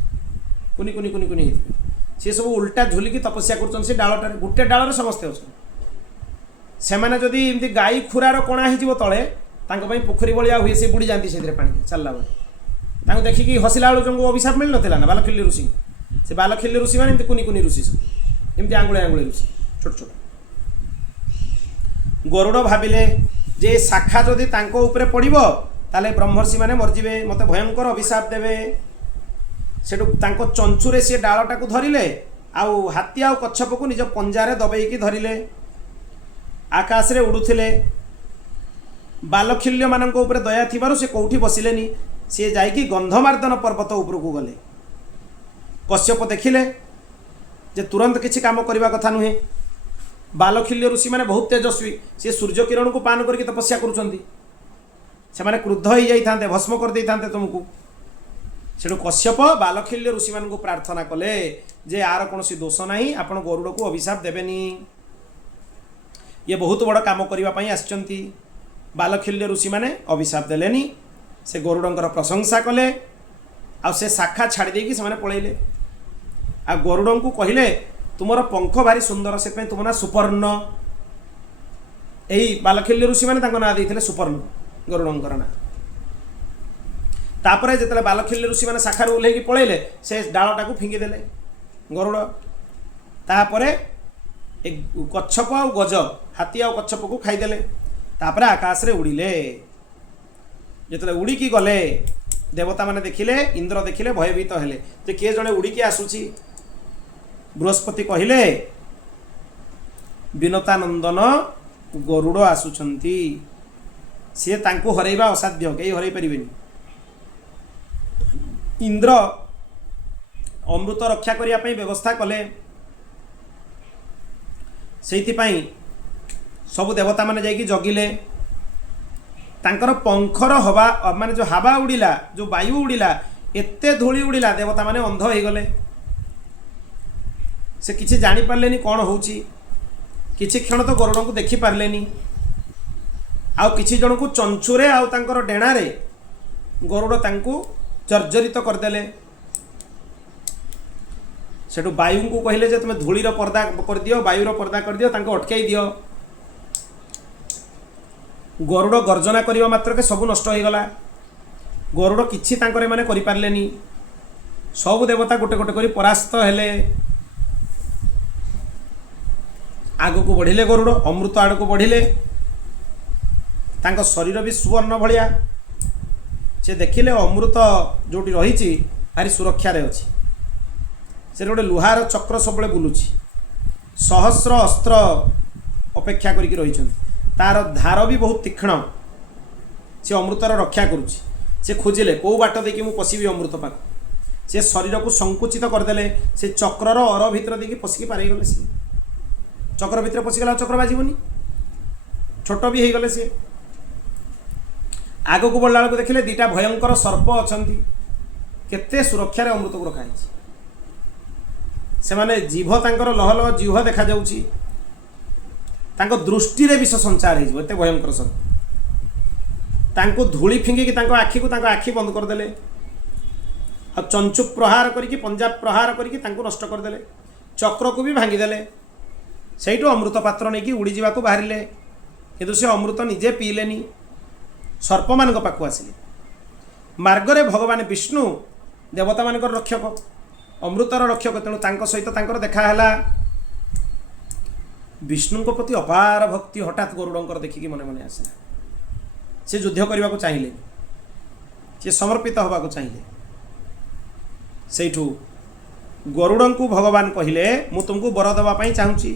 कुनि कुनि कुनि कुनि सी सब उल्टा झुलिकी तपस्या कर डालटार गोटे डाल समस्ते अच्छा से मैंने जदि एमती गाई खुरार कणा हो तले पोखरी भलिया हुए से बुड़ी जाती से पानी चलला बेले देखिकी हसिला बेलू जन अभिशाप मिल ना ना बालखिल्य ऋषि से बालखिल्य ऋषि मैंने कुनि कुनि ऋषि सब एमती आंगुळे आंगुळे ऋषि छोट छोट गरुड़ भाविले जे शाखा जदि तांको उपरे पड़िबो ताले ब्रह्मर्षि माने मरजिबे मते भयंकर अभिशाप देवे सेटु तांको चंचुरे से डालटा को धरिले आउ हाथी आउ कच्छप को निज पंजारे दबेईकी धरिले आकाश रे उड़ुथिले बालखिल्य मानक उपरे दया थिबारु से कोठी बसिलेनी से जाइकी गंधमार्दन पर्वत उपरु को गले कश्यप देखिले जे तुरंत किछि काम करबा कथा नुहे बालखिल्य ऋषि माने बहुत तेजस्वी से सूर्य किरण को पान करके तपस्या करुचंती से माने क्रुद्ध हो जाइथांते भस्म कर देइथांते तुमको सेठु कश्यप बालखिल्य ऋषि मान को प्रार्थना कले जे आर कोनोसी दोष नाही आपण गरुड़ को अभिशाप देबेनी ये बहुत बड़ काम करबा पई आछंती बालखिल्य ऋषि माने अभिशाप देलेनी से गरुड़ंकर प्रशंसा कले आ से शाखा छाड़ी देकी से माने पळैले आ गरुड़ं को कहिले तुमर पंख भारी सुंदर से तुम ना सुपर्ण यही बालखिल्य ऋषि मैंने ना देते सुपर्ण गरुड़ंकर ना तापर जिते बालखिल्य ऋषि मैंने शाखार ओह्लैकी पलैले से डालटा को फिंगिदेले गरुड़ तापर कच्छप आ गज हाथी आ कच्छप को खाईदेले तापर आकाश रे उड़िले जिते उड़ीकी गले देवता माने देखिले इंद्र देखिले भयभीत हेले तो किए जड़े उड़ीकी आसुची बृहस्पति कहिले विनतानंदन गरुड़ आसुचंती सी तांको हरैबा असाध्य कहीं हरई पारिबेनी इंद्र अमृत रक्षा करिया पई व्यवस्था कले सेइथिपाई सब देवता माने जाइकी जगिले तांकर पंखर हवा माने जो हवा उड़िला जो वायु उड़िला एते धूली उड़िला देवता माने अंध हो गले से किसी जानी पारलेनी कौन होची किछि क्षण तो गरुड़ को देखी पारलेनी आउ किछि जन को चंचुरे आउ तांकर डेणारे गरुड़ तांको जर्जरित करदेले सेठु वायु को कहले जे तुम धूलीर पर्दा कर दियो वायुर पर्दा कर दियो तांको अटकाई दियो गरुड़ गर्जना करिवा मात्र के सब नष्ट हो गला गरुड़ किछि तांकरे माने करि पारलेनी सब देवता गोटे गोटे करी परास्त हेले आग को बढ़िले गरुड़ अमृत आड़ को बढ़िले तांको शरीर भी सुवर्ण भलिया से देखिले अमृत जोटी रही भारी सुरक्षा रे अछि से गोटे लुहार चक्र सबले बुलुची सहस्र अस्त्र अपेक्षा करिक रही तार धार भी बहुत तीक्ष्ण से अमृतर रक्षा करुच्ची से खोजिले कौ बाट देखिए मुझे पशिबी अमृत पाक से शरीर को संकुचित करदेले से चक्रर अर भितर देखिए पशिकी पारे गले सी चक्र भितर पशिगला चक्र बाजबनी छोट भी हो गले सी आग को बढ़ला बेलू देखिले दीटा भयंकर सर्प अच्छा केते सुरक्षा अमृत को रखाई से माने जीभ तांकर लह लह जीभ देखा जाउची तांको दृष्टि रे विष संचार हो एते भयंकर सर्प तांको धूली फिंगिकी तांको आखि को तांको आखि बंद करदेले आ चंचु प्रहार करिकी पंजाब प्रहार करिकी तांको नष्ट करदेले चक्र को भी भांगीदेले सेइटो अमृत पात्र नहीं कि उड़ी जावाको बाहरिले किंतु से अमृत निजे पीलेनी सर्प मान पाखु आसिले मार्गरे भगवान विष्णु देवता मान रक्षक अमृतर रक्षक तेणु तांको सहित तांकर देखाला विष्णु प्रति अपार भक्ति हठात गरुड़ंकर देखिकी मने मने आसला से युद्ध करने को चाहिए से समर्पित होगा को चाहिए सेठू गरुड़ को भगवान कहले मु तुमको वर देवाई चाहूँगी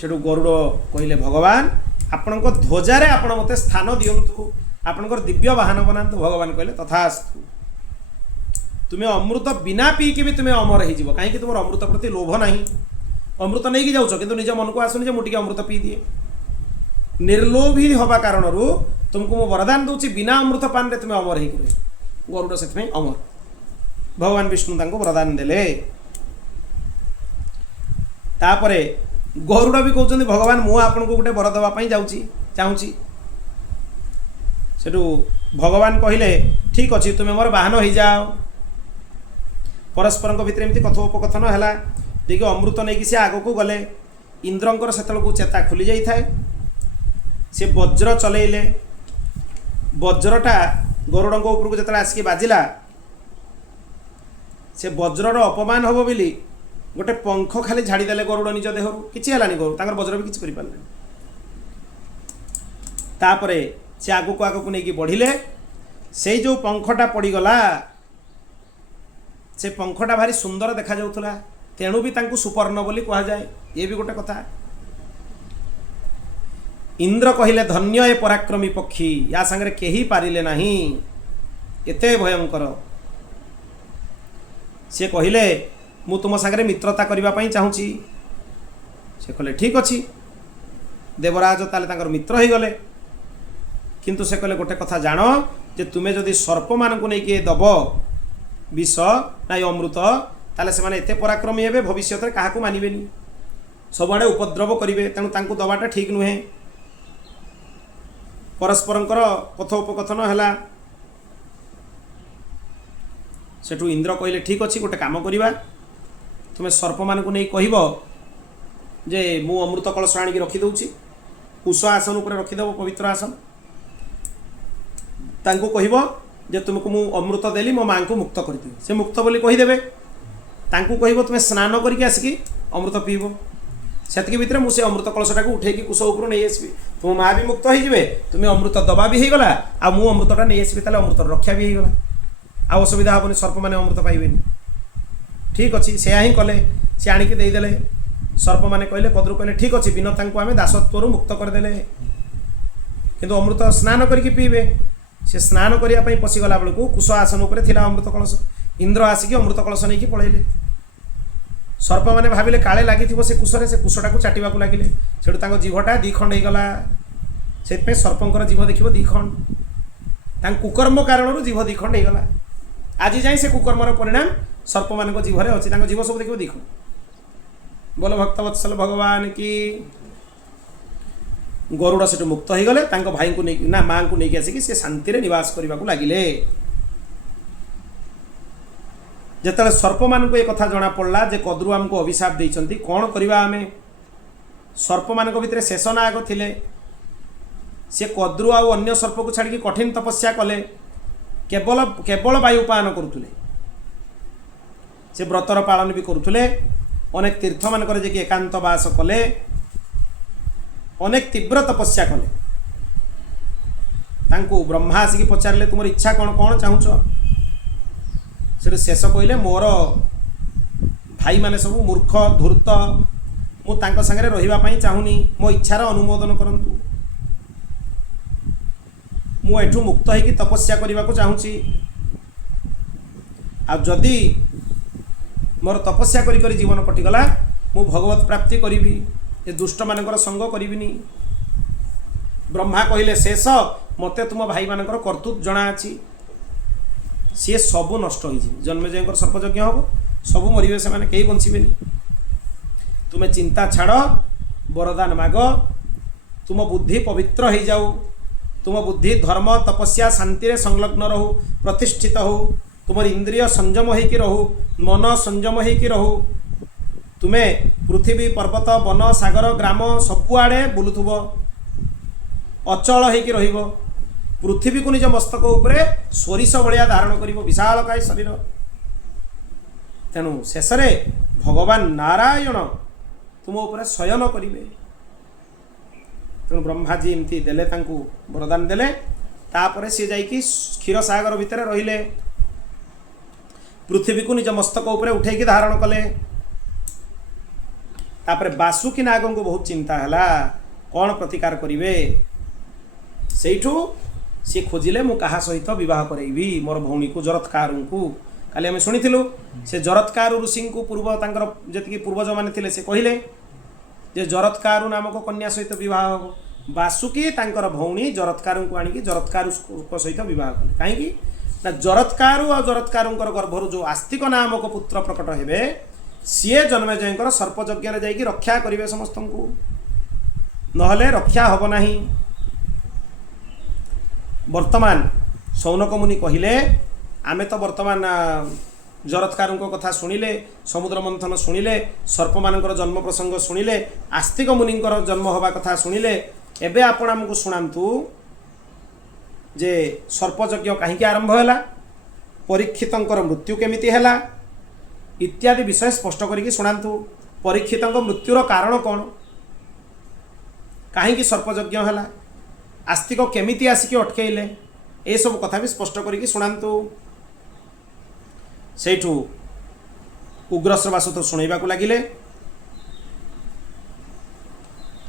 सेठू गरुड़ कहले भगवान आपण ध्वजार आपण मते स्थान दियंतु आपणकर दिव्य वाहन बनातु। भगवान कहले तथास्तु। तुम्हें अमृत बिना पीकी भी तुम्हें अमर हो कहीं तुम अमृत प्रति लोभ ना। अमृत नहीं जाऊच कि निज मन को आसुनी मुझे अमृत पी दिए। निर्लोभी हवा कारण तुमको मु वरदान दूची बिना अमृत पान रे तुम्हें अमर हो गरुड़ से अमर। भगवान विष्णु तांको वरदान देले। तापरे गरुड़ भी कहते भगवान मु आपन को गोटे वर देवाई जाऊँगी चाहूँगी। सेठू भगवान कहले ठीक अच्छे तुम्हें मोर वाहन हो जाओ। परस्पर भितर एमती कथोपकथन है। देखिए अमृत नहीं कि सी आग को गले इंद्रंकर से चेता खुली जाए। सी वज्र चलैले वज्रटा गरुड़ उपरको जो आसिक बाजिला से वज्रर अपमान हम बोली गोटे पंख खाली झाड़ीदे गरुड़ निज देह किसी है गरु वज्र भी किसी कर तापरे से आगक आगक नहीं बढ़िले से जो पंखटा पड़गला से पंखटा भारी सुंदर देखा जाउथला तेणु भी तांकु सुपर्ण बोली कहा जाए। ये भी गोटे कथा। इंद्र कहिले धन्य ए पराक्रमी पक्षी या संगे केही पारिले नाही एते भयंकर। से कहिले मु तुम सागरे मित्रता करबा पई चाहूची। से कहले ठीक अछि। देवराज ताले तांकर मित्र हो गले। किंतु से कहले गोटे कथा जान जे तुम्हें जदि सर्प मान को नहीं दब विष ना अमृत ताले से माने एते पराक्रमी हेबे भविष्य में क्या मानवेनि सबुआड़े उपद्रव करेंगे। तेणु तांकु दबाटा ठीक नुहे। परस्परंकर कथोपकथन है। सेठू इंद्र कहले ठीक अच्छे गोटे काम करवा तुम्हें सर्प मान को नहीं कहब जे मु अमृत कलश आणिक रखिदे कुश आसन उपर रखिदेव पवित्र आसन तांकु कहब जे तुमको मु अमृत देली मो माँ को मुक्त करदेवी। से मुक्त बोली कहीदेवे। तांकु कहब तुम्हें स्नान करके आसिकी अमृत पीब। से भितर मुझे अमृत कलशटा को उठेकी कुश उपर नहीं आसबि तुम माँ भी मुक्त हो तुम्हें अमृत दबा भी होगला आ मु अमृतटा नहीं आसबि ताले अमृत रक्षा भी होगला आ असुविधा हेनी सर्प मैंने अमृत पाइबे। ठीक अच्छे से ही कले सी आणिक देदेले। सर्प मैंने कहले कद्रु कहले ठीक अच्छे विनता को आम दासत्वर मुक्त करदे किंतु अमृत स्नान करके पीबे। से स्नान करने पशिगला बेलू कुश आसन उपर थिला अमृत कलश। इंद्र आसिक अमृत कलश नहीं पलैले। सर्प मैंने भाविले काले लगी से कुशरे से कुशटा को चाटा लगे से जीवटा दी खंड होगला। से सर्पंकर जीव देखिए दी खंड कुकर्म कारण जीव दी खंड होगला। आज जाए से कुकर्मर परिणाम सर्प मान जीवरे अच्छी जीव सब देखिए दी खंड। बोलो भक्तवत्सल भगवान की। गरुड़ से मुक्त हो गले भाई को नहीं ना माँ को नहीं आसिक से शांति निवास करने को लगिले। जिते सर्प मान को एक कथा जना पड़ा जे कद्रु आमको अभिशाप देइचंती कौन करवा आम। सर्प मान भितर शेषनाग थिले से कद्रु आउ अन्य सर्प को छाड़ी कठिन तपस्या कले केवल केवल वायुपान करुले। से व्रतर पालन भी करुले। अनेक तीर्थ मानकर जे एकांत बास कले अनेक तीव्र तपस्या कले। तांको ब्रह्मा आसिक पचारे तुम इच्छा कौन कौन चाहूच से शेष कहले मोर भाई माने सब मूर्ख धूर्त मुझे सागरे रही चाहूनी मो इच्छार अनुमोदन करंतु मु एठू मुक्त होगी तपस्या करने को चाहूँगी। आदि मोर तपस्या करी जीवन कटिगला मु भगवत प्राप्ति करी ए दुष्ट मानकर संग करिबिनी। ब्रह्मा कहले शेष मते तुम भाई मानकर कर्तृत्व जना अछि सी सबू नष्ट हो जन्मजय सर्पयज्ञ हम सबू मरवे से कहीं बंचबेनि। तुम्हें चिंता छाड़ वरदान माग तुम बुद्धि पवित्र हो जाऊ। तुम बुद्धि धर्म तपस्या शांति संलग्न रहू प्रतिष्ठित हो। तुम इंद्रिय संयम होइकी रहू मन संयम होइकी रहू। तुम्हें पृथ्वी पर्वत वन सागर ग्राम सबुआड़े बुलुथुब अचल होइकी रहिबो। पृथ्वी को निज मस्तक उपरे सोरिष भलिया धारण करिबो विशालकाय शरीर। तेणु शेष भगवान नारायण तुम उपरे शयन करिवे। तेणु ब्रह्माजी एमती देले तांकु वरदान देले। तापरे सी जाइकी क्षीर सागर भितर रहिले पृथ्वी को निज मस्तक उपरे उठेकी धारण कले। तापर बासुकी नाग को बहुत चिंता है कौन प्रतिकार करेंगे सेठू सी खोजिले मु कहा सहित बह करेबी मोर भौणी को जरत्कार को काली आम शुणी से जरत्कार ऋषि को पूर्व जी पूर्वज मैंने थे से कहले जे जरत्कार नामक कन्या सहित बह हम बासुकी तांकर भौणी जरत्कार को आनिकी जरत्कार सहित बह कले कहीं ना जरत्कार और जरत्कार गर्भर जो आस्तिक नामक पुत्र प्रकट हे सी जन्मेजय सर्पयज्ञ जाकि रक्षा करेंगे समस्त को नहले रक्षा हम नहीं। वर्तमान सौनक मुनि कहले आमे तो वर्तमान जरत्कार कथा शुणिले समुद्र मंथन शुणिले सर्प मानकर जन्म प्रसंग शुणिले आस्तिक मुनिंकर जन्म हवा कथा शुणिले एबे आपण आमको शुणांतु जे सर्पयज्ञ कहीं आरंभ है परीक्षितंकर मृत्यु केमिति है इत्यादि विषय स्पष्ट करके शुणांतु परीक्षितंक मृत्युर कारण कौन कहीं सर्पयज्ञ है आस्तिक केमिति आसिक अटकैले ये सब कथा भी स्पष्ट करके शुणांतु सेठू उग्रश्रवासु तो शुणा लगिले।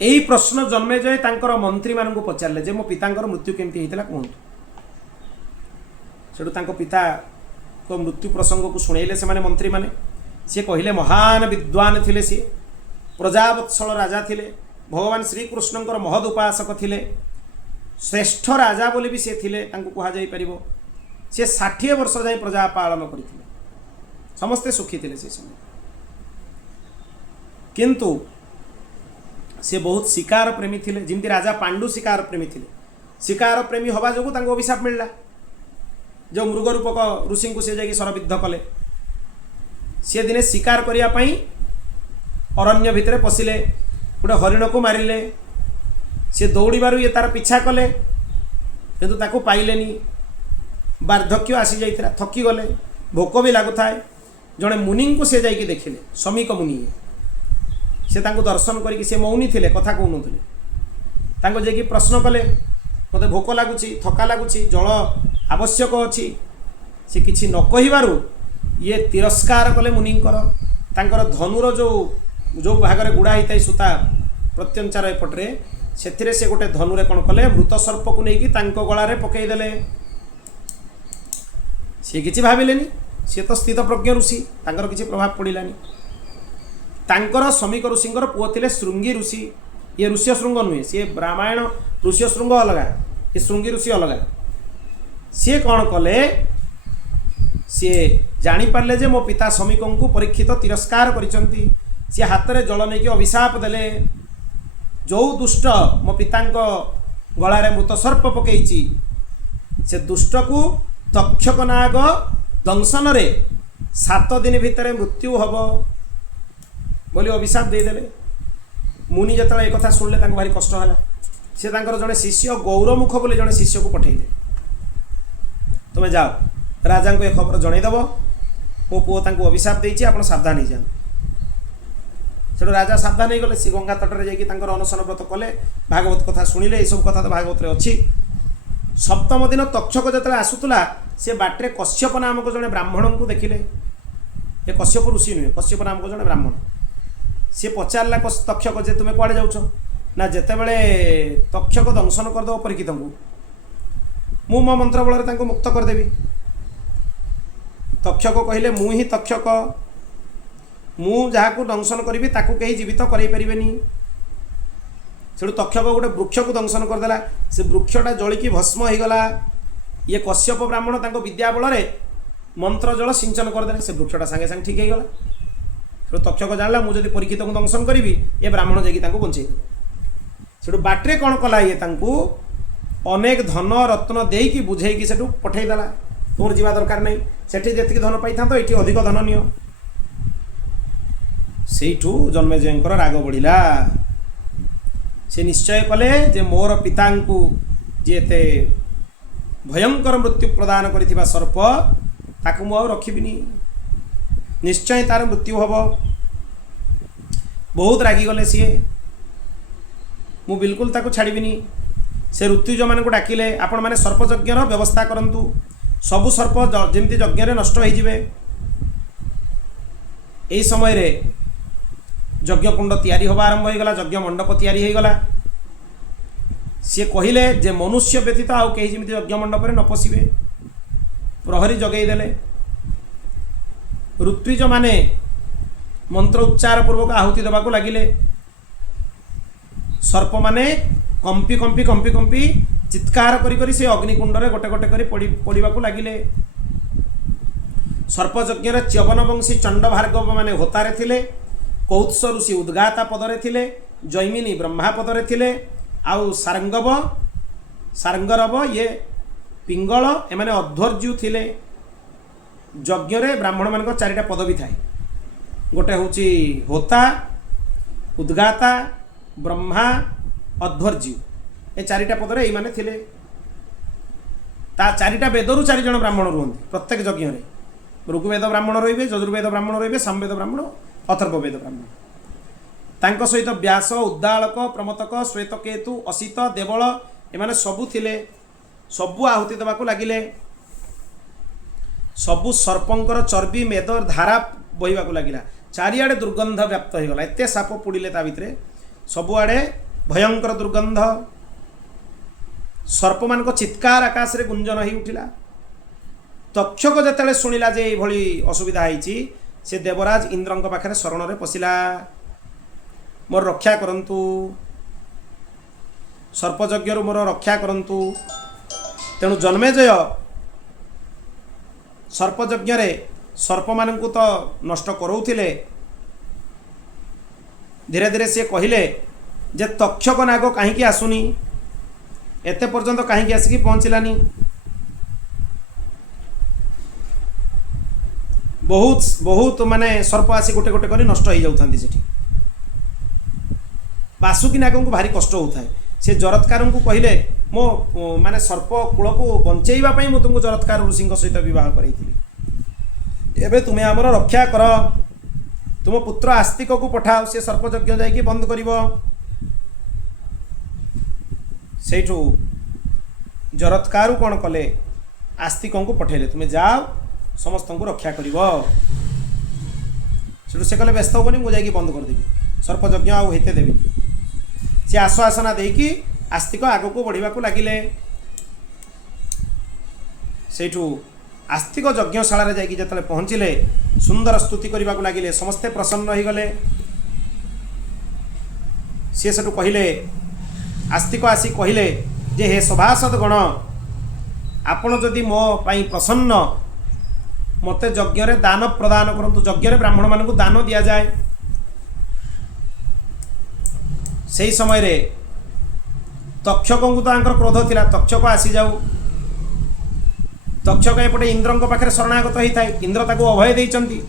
यही प्रश्न जन्मेजय तांकर मंत्री मान को पचारे जे मो पितांकर मृत्यु केमती होता कहतु सेठू तांको पिता को मृत्यु प्रसंग को शुणेले से माने मंत्री माने सी कहले महान विद्वान थिले सी प्रजावत्सल राजा थिले भगवान श्रीकृष्णंकर महद उपासक थिले श्रेष्ठ राजा बोली भी सी थिले तांको कहा जाई परिबो सी 60 वर्ष जाए प्रजा पालन करथिले समस्ते सुखी थिले से समय किंतु से बहुत शिकार प्रेमी थिले जिमती राजा पांडु शिकार प्रेमी थिले शिकार प्रेमी हवा जो तांको अभिशाप मिलला जो मृग रूपक ऋषि को सी जाकि शरबिद्ध कले सी दिने शिकार करने अरण्य भितर पशिले गोटे हरिण को मारिले सी दौड़बार ये तार पीछा कले किंतु ताको पाइलेनी वार्धक्य आसी जाइथिला थकी गले भोक भी लगुए जड़े मुनि को सी जाकि देखिले शमिक मुनि से तांको दर्शन करके से मौनी थिले कथा कहूनुले तांको जाकि प्रश्न कले मते भोक लगुच थका लगुच जल आवश्यक अच्छी से किसी न कहिबारु ये तिरस्कार कले मुनिंकर तांकर धनुर जो भागरे गुड़ा होता है सूता प्रत्यंचार एपटे से से गोटे धनुरे कौन कले मृत सर्प को लेकिन गलारे पकईदे सी कि भाविले सी तो स्थित प्रज्ञ ऋषि तांकर किसी प्रभाव पड़ानी तांकर शमिक ऋषिंकर पुओ थिले श्रृंगी ऋषि ये ऋष्य श्रृंग नुहे सी रामायण ऋष्य श्रृंग अलग ये श्रृंगी ऋषि अलग सी कौन कले सी जापारे जे मो पिता शमिक को परीक्षित तिरस्कार करिसंती सी हाथ में जल नहीं अभिशाप देले जो दुष्ट मो पिता गलारे मृत सर्प पकईची से दुष्ट को तक्षक नाग दंशन रे 7 दिन भितर मृत्यु हम बोली अभिशाप देदेले मुनि जो एक कथा शुणिले भारी कष्ट है सी जड़े शिष्य गौरमुख बोले जड़े शिष्य को पठेले तुम्हें जाओ राजा को एक खबर जनईदेव मो पुओ अभिशाप देती आप सावधान हो जाओ से राजा सावधान हो गले सी गंगा तटरे जाकर अनशन व्रत कले भागवत कथा शुणिले ये सब कथा तो भागवत अच्छी सप्तम दिन तक्षक जो आसूला सी बाटे कश्यप नामक जड़े ब्राह्मण को देखिले ये कश्यप ऋषि नुहे कश्यप नामक जड़े ब्राह्मण सी पचारा तक्षक जे तुम्हें कड़े जाऊच ना जिते बड़े तक्षक दंशन करदेव परीक्षित को मो मंत्र बल मुक्त करदेवी तक्षक कहले मु ही तक्षक मु जहाँ को दंशन करी ताकू कहीं जीवित कराइपारे से तक्षक गोटे वृक्ष को दंशन करदेला से वृक्षटा जलिकी भस्म हो गला ये कश्यप ब्राह्मण तांको विद्या बल मंत्र जल सिंचन करदे से वृक्षटा सांगे सांगे ठीक हो गला तक्षक जानला मुझे परीक्षित को दंशन करी ये ब्राह्मण जाकि बंचे से बाटे कौन कला ये अनेक धन रत्न देकी बुझेकी से पठेदेला तुम जीवा दरकार नहीं सेठी जी धन पाई था ये अधिक धन नियो सेठू जन्मेजयंकर राग बढ़िला से निश्चय कले जे मोर पिता जी भयंकर मृत्यु प्रदान करिथिबा सर्प ताकू मु रखिबिनी निश्चय तार मृत्यु हम बहुत रागी गले सी मु बिल्कुल ताकू छाड़बिनी से ऋत्युज मान को डाकिले आपण मैंने सर्पयज्ञ व्यवस्था करंतु सबु सर्प जमती यज्ञ नष्ट हो समय रे यज्ञकुंड तैयारी होगा आरंभ हो गला, यज्ञ मंडप तैयारी हो गला। सी कहले जे मनुष्य व्यतीत आउ कहीं जमी यज्ञ मंडप न पशिबे। प्रहरी जगेदेले। ऋत्विज माने मंत्र उच्चार पूर्वक आहुति देवा लगिले। सर्प माने कंपी कंपी कंपी कंपी चित्कार करी से अग्निकुंड रे गोटे गोटे करी पड़वा लगिले। सर्पयज्ञ च्यवन वंशी चंड भार्गव माने होतारे थिले। कौत्स ऋषि उद्गाता पदरे थिले। जैमिनी ब्रह्मा पदरे थिले। आउ सारंगरव ये पिंगल एमाने अध्वर्यु थिले। यज्ञ रे ब्राह्मण मान चारिटा पदवी थाए। गोटे हूँ होता, उद्गाता, ब्रह्मा, अध्वर्यु। ए चारिटा पदरे ये माने थिले। ता चारिटा वेदरू 4 जण ब्राह्मण रुहंती प्रत्येक यज्ञ रे। ऋग्वेद ब्राह्मण रहिबे, यजुर्वेद ब्राह्मण रहिबे, सामवेद ब्राह्मण, अथर्ववेद ब्राह्मण। तांको सहित व्यास, उद्दालक, प्रमतक, श्वेतकेतु, असित, देवल एमाने सबु थिले। सबु आहुति देवाकू लागिले। सबु सर्पंकर चर्बी मेद धारा बहिबाकू लागिला। चारिआडे दुर्गंध व्याप्त हो गला। एते साप पुड़िले ता भितरे सबुआडे भयंकर दुर्गंध। सर्प मान चित्कार आकाश रे गुंजन हो उठिला। तक्षक जेतेले शुणिला जे भली असुविधा होईची, से देवराज इंद्रंक पाखरे शरण रे पशिला। मोर रक्षा करंतु, सर्पयज्ञ मोर रक्षा करंतु। तेणु जन्मेजय सर्पयज्ञ रे सर्प मानकु तो नष्ट करौथिले। धीरे धीरे से कहिले जे तक्षक नाग कहीं आसुनी, एते पर्यंत कहीं आसिकी पहुँचलानी। बहुत बहुत माने सर्प आसी गोटे गोटे कर नष्ट हो जाती सेठी। बासुकी नाग को भारी कष्ट होता है। से जरत्कार को कहले मो माने सर्प कूल को बंचेवाई मुझे तुमको जरत्कार ऋषि सहित बहुत करी। एबे तुम्हें आमर रक्षा कर। तुम पुत्र आस्तिक को पठाओ, से सर्पयज्ञ जाकि बंद कर। सेठू जरत्कार कौन कले, आस्तिक को पठेले, तुम्हें जाओ समस्त को रक्षा कर। से कहले व्यस्त होनी, मुझे बंद करदेवी, सर्पयज्ञ आउ हेते देवी। सी आश्वासना देकी आस्तिक आग को बढ़ा लगिले। सेठू आस्तिक यज्ञशाला जाकि जिते पहुँचले सुंदर स्तुति करने को लगिले। समस्ते प्रसन्न हो गले। सी सेठू कहले, आस्तिक आसी कहले जे हे सभासद गण, आपण जदि मो पाई प्रसन्न मते यज्ञ रे दान प्रदान करंतु। यज्ञ रे ब्राह्मण मान को दान दिया जाए। सही समय रे तक्षक को तो क्रोध थिला। तक्षक आसी जाऊ। तक्षक एपटे इंद्र पाखे शरणागत होता है। इंद्र ताको अभय देइचंती।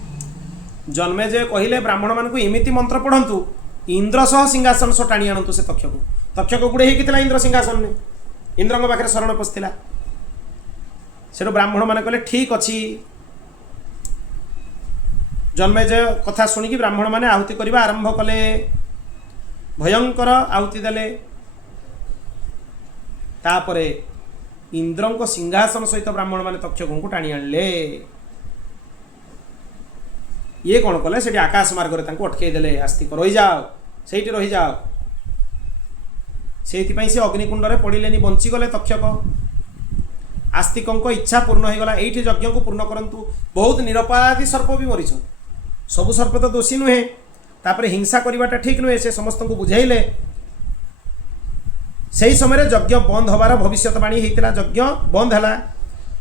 जन्मेजय कहले ब्राह्मण मान को एमिति मंत्र पढ़ंतु, इंद्र सह सिंहासन सह टाणी आणंतु। से तक्षक गुड़े होता इंद्र सिंहासन में, इंद्र पाखे शरण पशिला। से ब्राह्मण मान कहले ठीक अच्छी। जन्मेजय कथा शुणिकी ब्राह्मण माने आहुति करने आरंभ कले। भयंकर आहुति देले। तापरे इंद्र सिंहासन सहित ब्राह्मण माने तक्षक को टाणी आणले। ये कौन कले, से आकाश मार्ग रे तांको अटकई देले। आस्तिक रही जाओ, सेठी रही जाओ। से अग्निकुंड रे पड़िलेनी, बंचीगले तक्षक। आस्तिक इच्छा पूर्ण हो गला। एठी यज्ञ को पूर्ण करंतु। बहुत निरपराधी सर्प भी मरीछ। सबु सर्प तो दोषी नुहे। तापरे हिंसा करवाटा ठीक नुहे। से समस्त को बुझाइले। सही समय यज्ञ बंद हबार भविष्यवाणी होता। यज्ञ बंद है।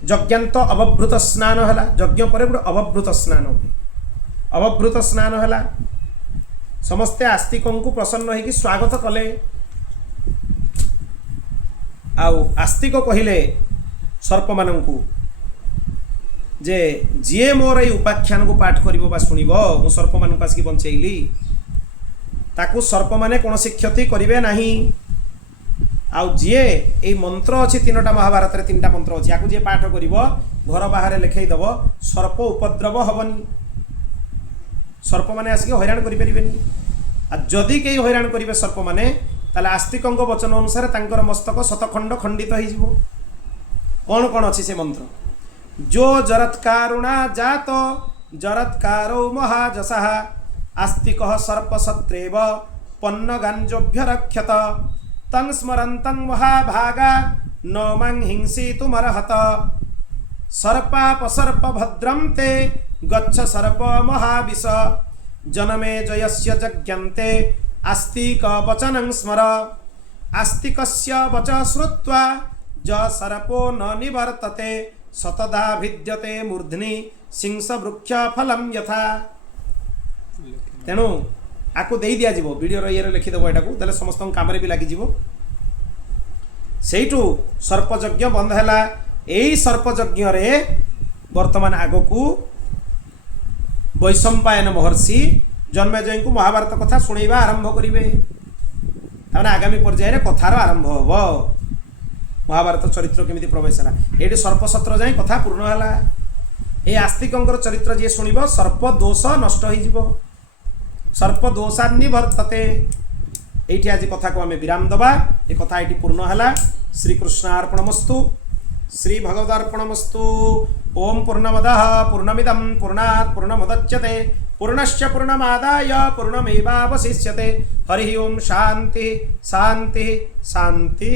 यज्ञांत अवभृत स्नान है। यज्ञ पर गोटे अवभृत स्नान हुए। अवभृत स्नान है। समस्ते आस्तिक को प्रसन्न हो स्वागत कले। आस्तिक कहले सर्प मानू जे जीए मोर ये उपाख्यान को पाठ करिवो बा सुनिबो, मु सर्प मानू आसिक बंचेइली, ताकू सर्प माने कौन क्षति करिवे नाही। आउ जीए ये मंत्र अच्छी 3टा महाभारत रे 3टा मंत्र अच्छी, या जी पाठ करिवो घर बाहर लिखईदेव, सर्प उपद्रव हबनी। सर्प माने आसिक हैरान करि परिबेनी। आ जदि कई हैरान करिवे सर्प माने, ताले आस्तिकंग वचन अनुसार तांकर मस्तक शतखंड खंडित हो जिवो। कौन कौन अच्छी से मंत्र? जो जरत्कारुणा जात जरत्कारो महाजसः आस्तिकः सर्पसत्रेव पन्नगाञ्जोऽभ्यरक्षत तं स्मरन्तं महाभागा न मां हिंसितुमर्हत सर्पापसर्पभद्रं ते गच्छ सर्प महाविष जनमे जयस्य जज्ञन्ते आस्तिकवचनं स्मर आस्तिकस्य वच श्रुत्वा ज सर्पो न निवर्तते सतदा भिद्यते मूर्ध्नि सिंहवृक्ष फलम यथा। तेणु आकु देई दिया जीवो वीडियो रे लिखिदेव एटा को देले समस्त काम रे भी लागि जीवो। सेइटू सर्पयज्ञ बंद हैला। एई सर्पयज्ञ रे वर्तमान आगकू वैशंपायन महर्षि जन्मेजय को महाभारत कथा सुनैबा आरंभ करिवे। ताने आगामी पर्याय रे कथार आरंभ हबो। महाभारत चरित्र केमिति प्रवेश है ये सर्पसत्र जाए कथा पूर्ण है। ये आस्तिकंकर चरित्र जी शुणव सर्प दोष नष्ट हो सर्प दोषान्निवर्तते। ये आज कथा को आम विराम दबा। ये कथा ये पूर्ण है। श्रीकृष्णार्पणमस्तु श्री भगवदार्पणमस्तु। ओम पूर्णमदः पूर्णमिदं पूर्णात् पूर्णमुदच्यते पूर्णश्च पूर्णमादाय पूर्णमेवावशिष्यते। हरि ओम शांति शांति शांति।